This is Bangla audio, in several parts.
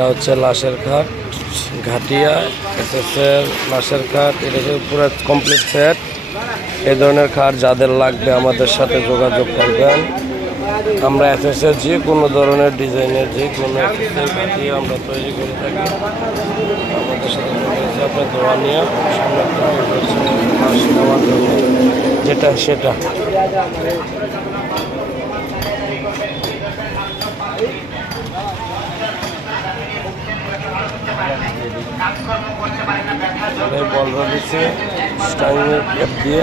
এটা হচ্ছে লাশের খাট ঘাটিয়া এসএসের লাশের খাট। এটা পুরো কমপ্লিট সেট। এই ধরনের খাট যাদের লাগবে আমাদের সাথে যোগাযোগ করবেন। আমরা এসএসের যে কোনো ধরনের ডিজাইনের যে কোনো এসএসের ঘাটিয়া আমরা তৈরি করে থাকি। আমাদের সাথে আপনার দোয়া নিয়ে লাশ নেওয়ার জন্য যেটা সেটা। বলরা দিচ্ছে স্টাইনের ক্যাপ দিয়ে।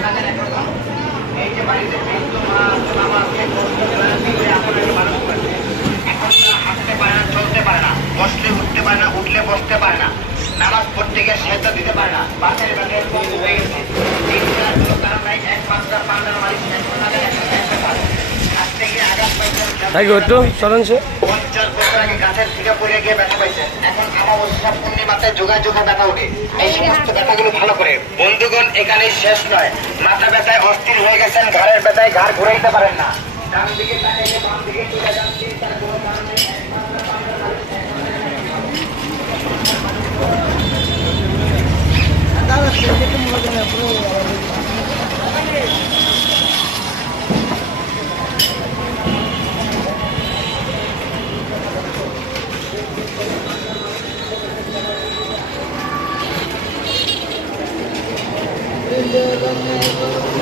চলতে পারে না, বসলে উঠতে পারে না, উঠলে বসতে পারে না, নামাজ পড়তে গিয়ে সেজদা দিতে পারে না, বাসের ব্যাগের হয়ে গেছে। গাছের থেকে পড়ে গিয়ে ব্যথা পাইছে। এখন অমাবস্যা পূর্ণিমাতে যোগাযোগে ব্যথা ওঠে। এই সমস্ত ব্যথাগুলো ভালো করে বন্ধুগণ এখানেই শেষ নয়। মাথা ব্যথায় অস্থির হয়ে গেছেন, ঘাড়ের ব্যথায় ঘাড় ঘুরাইতে পারেন না, ডান দিকে তাকাইলে বাম দিকে চলে যাচ্ছি, তার কোনো কারণ নেই।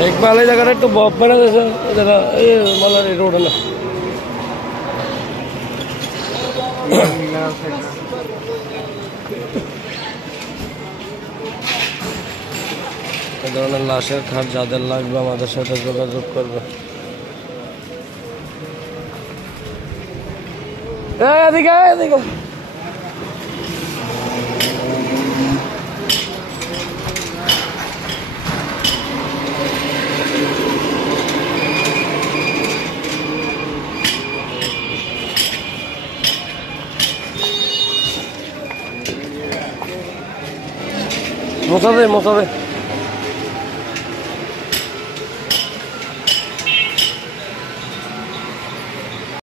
एक वाले जगह तो बहुत बड़ा जैसा जरा ये मलारी रोड है ना। ধরনের লাশের খাট যাদের লাগবে আমাদের সাথে যোগাযোগ করবে। এদিকে এদিকে মোসাবে মোসাবে